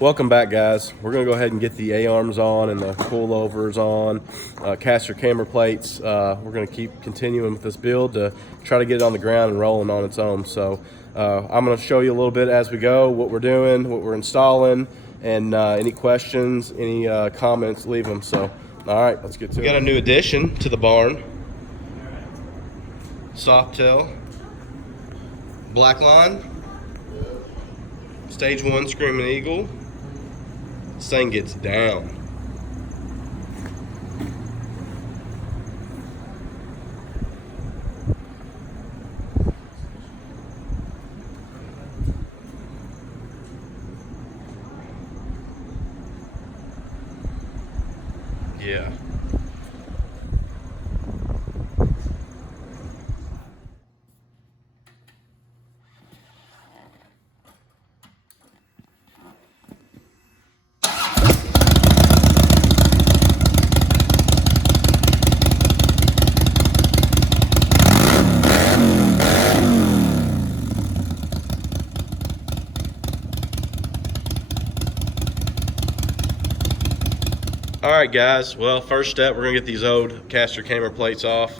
Welcome back, guys. We're going to go ahead and get the A-arms on and the coilovers on, caster camber plates. We're going to keep continuing with this build to try to get it on the ground and rolling on its own. So I'm going to show you a little bit as we go, what we're doing, what we're installing, and any questions, any comments, leave them. So, all right, let's get to it. We got a new addition to the barn. Softail, black line, stage 1 Screaming Eagle. This thing gets down. Yeah. All right, guys. Well, first step, we're gonna get these old caster camber plates off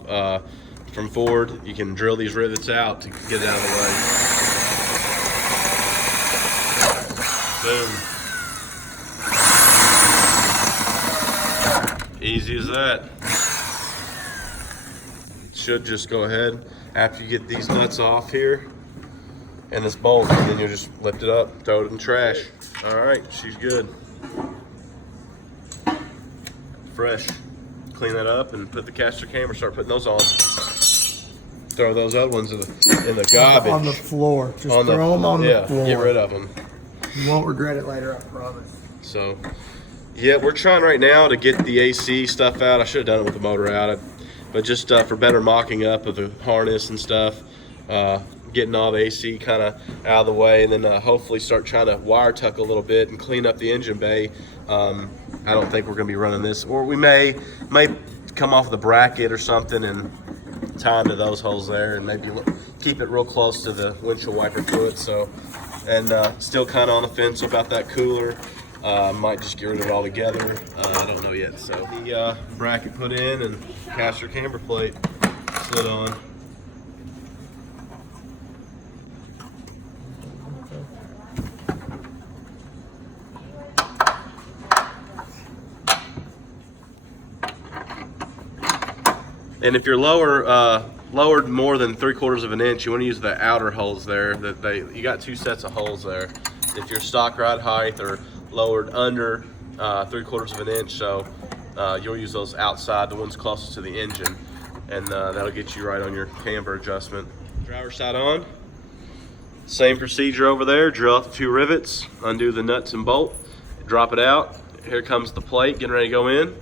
from Ford. You can drill these rivets out to get it out of the way. Boom. Easy as that. Should just go ahead after you get these nuts off here and this bolt, and then you'll just lift it up, throw it in the trash. All right, she's good. Fresh. Clean that up and put the caster camber, start putting those on. Throw those other ones in the garbage. On the floor. Just throw them on the floor. Get rid of them. You won't regret it later, I promise. So, yeah, we're trying right now to get the AC stuff out. I should have done it with the motor out, but just for better mocking up of the harness and stuff, getting all the AC kind of out of the way, and then hopefully start trying to wire tuck a little bit and clean up the engine bay. I don't think we're going to be running this, or we may come off the bracket or something and tie into those holes there, and maybe keep it real close to the windshield wiper fluid. So, and still kind of on the fence about that cooler. Might just get rid of it all together. I don't know yet. So the bracket put in and caster camber plate slid on. And if you're lowered more than 3/4 of an inch, you want to use the outer holes there. You got 2 sets of holes there. If you're stock rod height or lowered under 3/4 of an inch, so you'll use those outside, the ones closest to the engine, and that'll get you right on your camber adjustment. Driver's side on. Same procedure over there. Drill out the 2 rivets, undo the nuts and bolt, drop it out. Here comes the plate, getting ready to go in.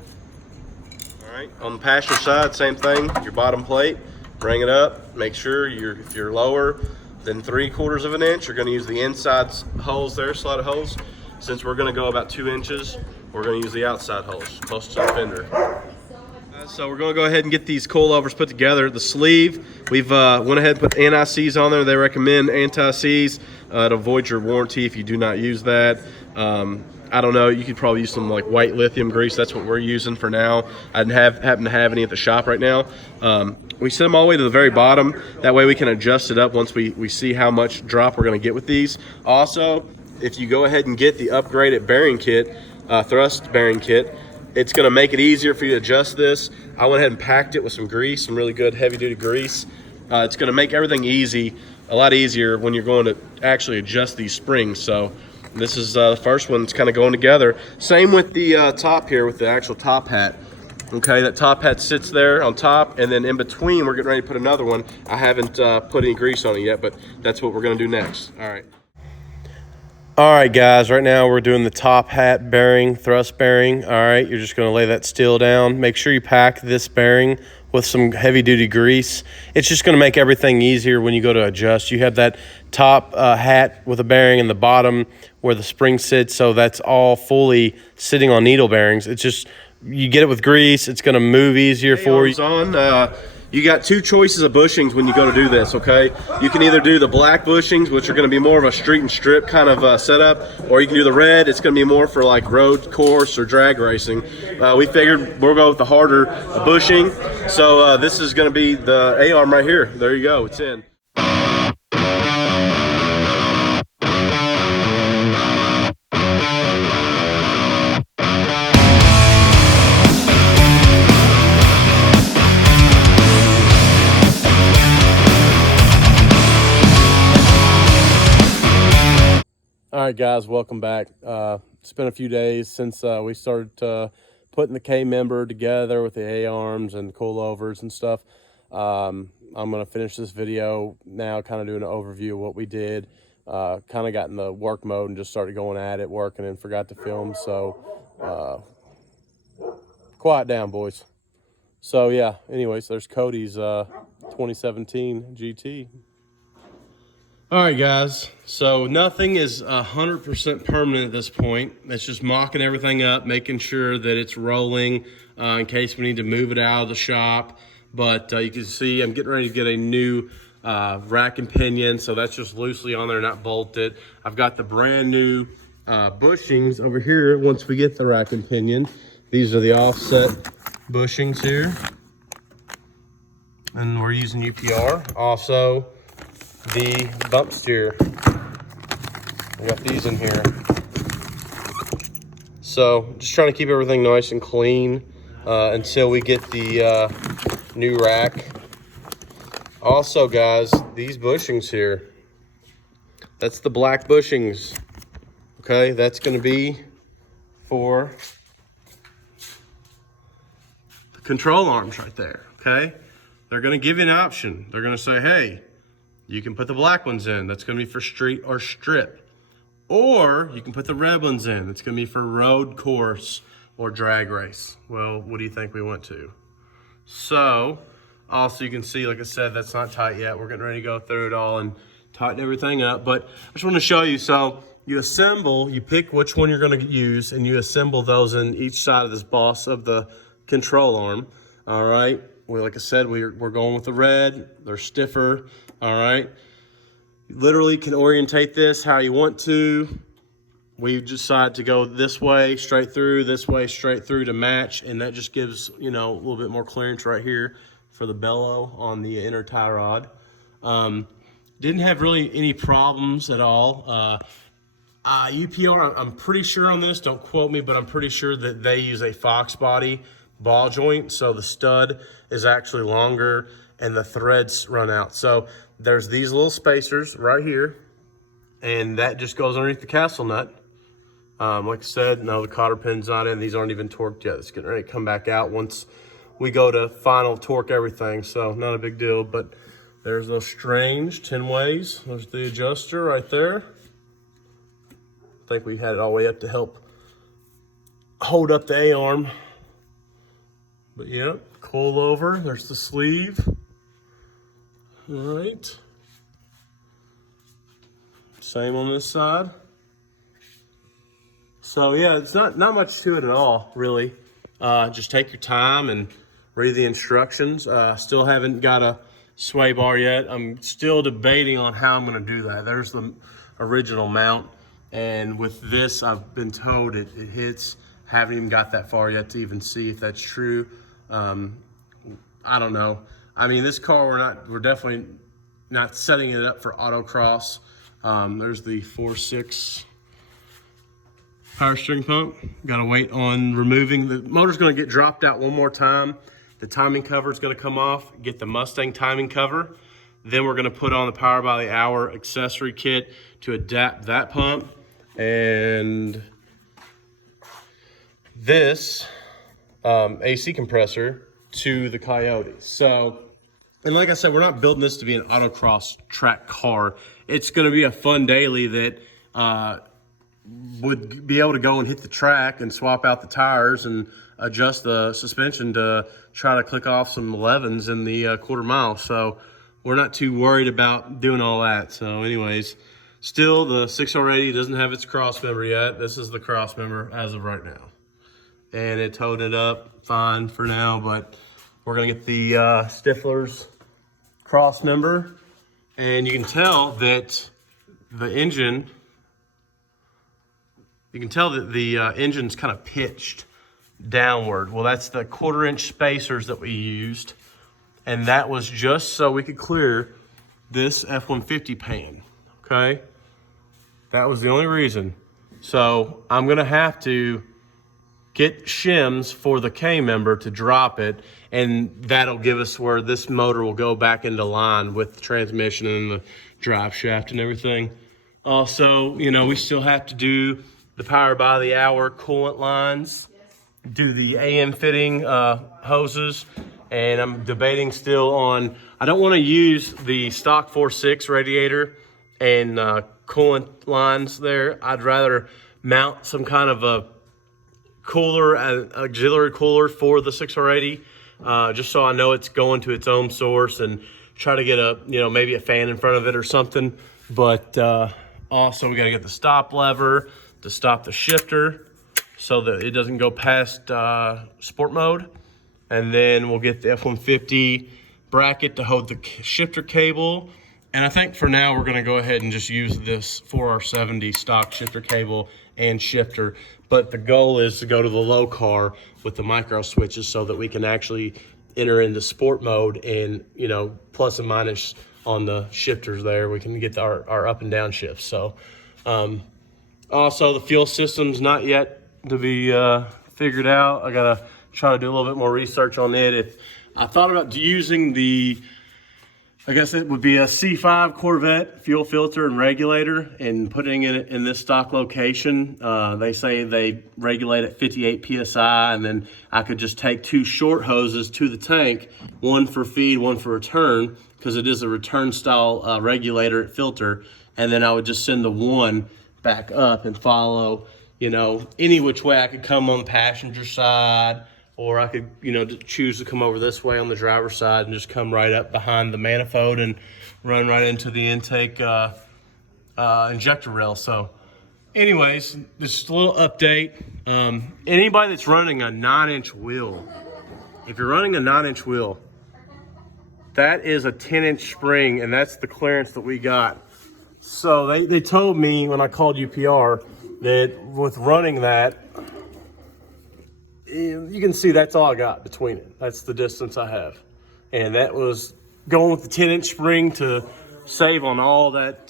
On the passenger side, same thing. Your bottom plate, bring it up. Make sure if you're lower than 3/4 of an inch, you're going to use the inside holes there, slotted holes. Since we're going to go about 2 inches, we're going to use the outside holes, close to the fender. So we're going to go ahead and get these coilovers put together. The sleeve, we've went ahead and put anti-seize on there. They recommend anti-seize to avoid your warranty if you do not use that. I don't know, you could probably use some like white lithium grease. That's what we're using for now. I didn't happen to have any at the shop right now. We set them all the way to the very bottom. That way we can adjust it up once we see how much drop we're gonna get with these. Also, if you go ahead and get the upgraded bearing kit, thrust bearing kit, it's gonna make it easier for you to adjust this. I went ahead and packed it with some grease, some really good heavy duty grease. It's gonna make everything a lot easier when you're going to actually adjust these springs. So this is the first one that's kind of going together. Same with the top here, with the actual top hat. Okay, that top hat sits there on top, and then in between, we're getting ready to put another one. I haven't put any grease on it yet, but that's what we're gonna do next. All right. All right, guys, right now we're doing the top hat bearing, thrust bearing. All right, you're just gonna lay that steel down. Make sure you pack this bearing with some heavy duty grease. It's just gonna make everything easier when you go to adjust. You have that top hat with a bearing in the bottom where the spring sits, so that's all fully sitting on needle bearings. It's just, you get it with grease, it's gonna move easier for you. On, You got two choices of bushings when you go to do this, okay? You can either do the black bushings, which are gonna be more of a street and strip kind of setup, or you can do the red. It's gonna be more for like road course or drag racing. We figured we'll go with the harder bushing. So this is gonna be the A-arm right here. There you go, it's in. All right, guys, welcome back. It's been a few days since we started putting the K-member together with the A-arms and coilovers and stuff. I'm going to finish this video now, kind of doing an overview of what we did. Kind of got in the work mode and just started going at it, working, and forgot to film. So quiet down, boys. So yeah, anyways, there's Cody's 2017 GT. All right, guys, so nothing is 100% permanent at this point. It's just mocking everything up, making sure that it's rolling in case we need to move it out of the shop. But you can see I'm getting ready to get a new rack and pinion, so that's just loosely on there, not bolted. I've got the brand new bushings over here once we get the rack and pinion. These are the offset bushings here. And we're using UPR. Also, the bump steer. I got these in here. So just trying to keep everything nice and clean until we get the new rack. Also, guys, these bushings here, that's the black bushings. Okay, that's going to be for the control arms right there. Okay, they're going to give you an option. They're going to say, hey, you can put the black ones in. That's going to be for street or strip. Or you can put the red ones in. It's going to be for road course or drag race. Well, what do you think we went to? So, also you can see, like I said, that's not tight yet. We're getting ready to go through it all and tighten everything up. But I just want to show you. So you assemble, you pick which one you're going to use, and you assemble those in each side of this boss of the control arm. All right. Well, like I said, we're going with the red. They're stiffer. All right. You literally can orientate this how you want to. We decided to go this way, straight through, this way, straight through to match. And that just gives, you know, a little bit more clearance right here for the bellow on the inner tie rod. Didn't have really any problems at all. UPR, I'm pretty sure on this, don't quote me, but I'm pretty sure that they use a Fox body ball joint. So the stud is actually longer and the threads run out. So there's these little spacers right here, and that just goes underneath the castle nut. Like I said, no, the cotter pin's not in. These aren't even torqued yet. It's getting ready to come back out once we go to final torque everything. So not a big deal, but there's those strange 10 ways. There's the adjuster right there. I think we had it all the way up to help hold up the A-arm. But yeah, coil over. There's the sleeve. All right. Same on this side. So yeah, it's not much to it at all, really. Just take your time and read the instructions. Still haven't got a sway bar yet. I'm still debating on how I'm going to do that. There's the original mount, and with this, I've been told it hits. Haven't even got that far yet to even see if that's true. I don't know. I mean, this car, we're definitely not setting it up for autocross. There's the 4.6 power steering pump. Got to wait on removing. The motor's going to get dropped out one more time. The timing cover is going to come off. Get the Mustang timing cover. Then we're going to put on the Power by the Hour accessory kit to adapt that pump. And this AC compressor to the Coyote. So, and like I said, we're not building this to be an autocross track car. It's going to be a fun daily that would be able to go and hit the track and swap out the tires and adjust the suspension to try to click off some 11s in the quarter mile. So we're not too worried about doing all that. So anyways, still the 6R80 doesn't have its cross member yet. This is the cross member as of right now. And it's holding it up fine for now, but We're gonna get the Stifler's cross member, and you can tell that the engine, engine's kind of pitched downward. Well, that's the 1/4-inch spacers that we used, and that was just so we could clear this F-150 pan, okay? That was the only reason. So I'm gonna have to get shims for the K-member to drop it, and that'll give us where this motor will go back into line with the transmission and the drive shaft and everything. Also, you know, we still have to do the power by the hour coolant lines, do the AM fitting hoses, and I'm debating still on, I don't want to use the stock 4.6 radiator and coolant lines there. I'd rather mount some kind of a cooler, an auxiliary cooler for the 6R80, just so I know it's going to its own source, and try to get a, you know, maybe a fan in front of it or something. But also we got to get the stop lever to stop the shifter so that it doesn't go past sport mode. And then we'll get the F-150 bracket to hold the shifter cable. And I think for now we're gonna go ahead and just use this 4R70 stock shifter cable and shifter. But the goal is to go to the low car with the micro switches so that we can actually enter into sport mode, and, you know, plus and minus on the shifters there, we can get our up and down shifts. So also the fuel system's not yet to be figured out. I gotta try to do a little bit more research on it. I thought about using the, I guess it would be a C5 Corvette fuel filter and regulator, and putting it in this stock location. They say they regulate at 58 PSI, and then I could just take 2 short hoses to the tank, one for feed, one for return, because it is a return style regulator filter. And then I would just send the one back up and follow, you know, any which way I could come on the passenger side, or I could, you know, choose to come over this way on the driver's side and just come right up behind the manifold and run right into the intake injector rail. So anyways, just a little update. Anybody that's running a 9-inch wheel, if you're running a 9-inch wheel, that is a 10-inch spring, and that's the clearance that we got. So they told me when I called UPR that with running that, you can see that's all I got between it. That's the distance I have. And that was going with the 10-inch spring to save on all that.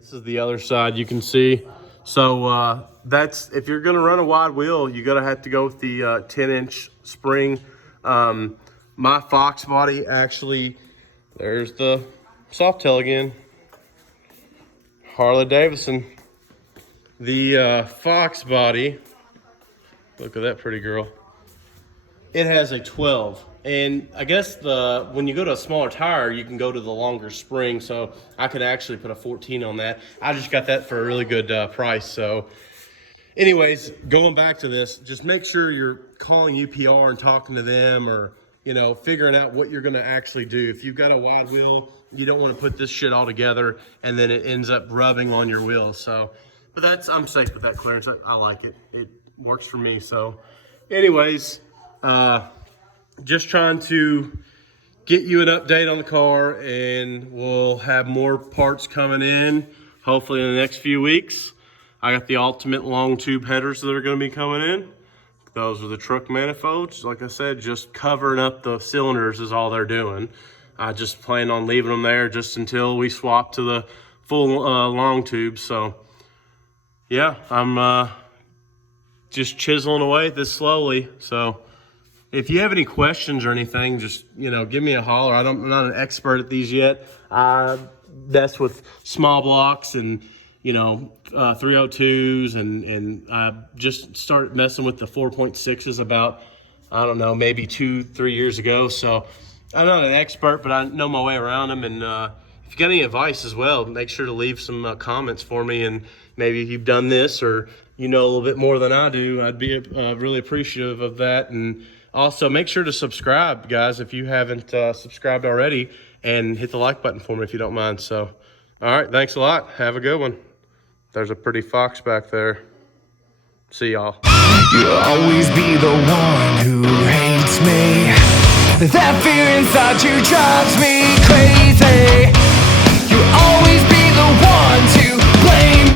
This is the other side you can see. So that's, if you're gonna run a wide wheel, you're gonna have to go with the 10-inch spring. My Fox body actually, there's the Softail again. Harley Davidson. The Fox body, look at that pretty girl. It has a 12, and I guess when you go to a smaller tire, you can go to the longer spring. So I could actually put a 14 on that. I just got that for a really good price. So, anyways, going back to this, just make sure you're calling UPR and talking to them, or, you know, figuring out what you're going to actually do. If you've got a wide wheel, you don't want to put this shit all together and then it ends up rubbing on your wheels. So, but I'm safe with that clearance. I like it. It works for me. So anyways, just trying to get you an update on the car, and we'll have more parts coming in hopefully in the next few weeks. I got the ultimate long tube headers that are going to be coming in. Those are the truck manifolds. Like I said, just covering up the cylinders is all they're doing. I just plan on leaving them there just until we swap to the full long tube. So yeah, I'm just chiseling away at this slowly. So if you have any questions or anything, just, you know, give me a holler. I'm not an expert at these yet. That's with small blocks and, you know, 302s, and I just started messing with the 4.6s about, I don't know, maybe 2-3 years ago. So I'm not an expert, but I know my way around them. And if you got any advice as well, make sure to leave some comments for me. And maybe if you've done this, or you know a little bit more than I do, I'd be really appreciative of that. And also make sure to subscribe, guys, if you haven't subscribed already, and hit the like button for me if you don't mind. So, all right, thanks a lot. Have a good one. There's a pretty fox back there. See y'all. You'll always be the one who hates me. That fear inside you drives me crazy.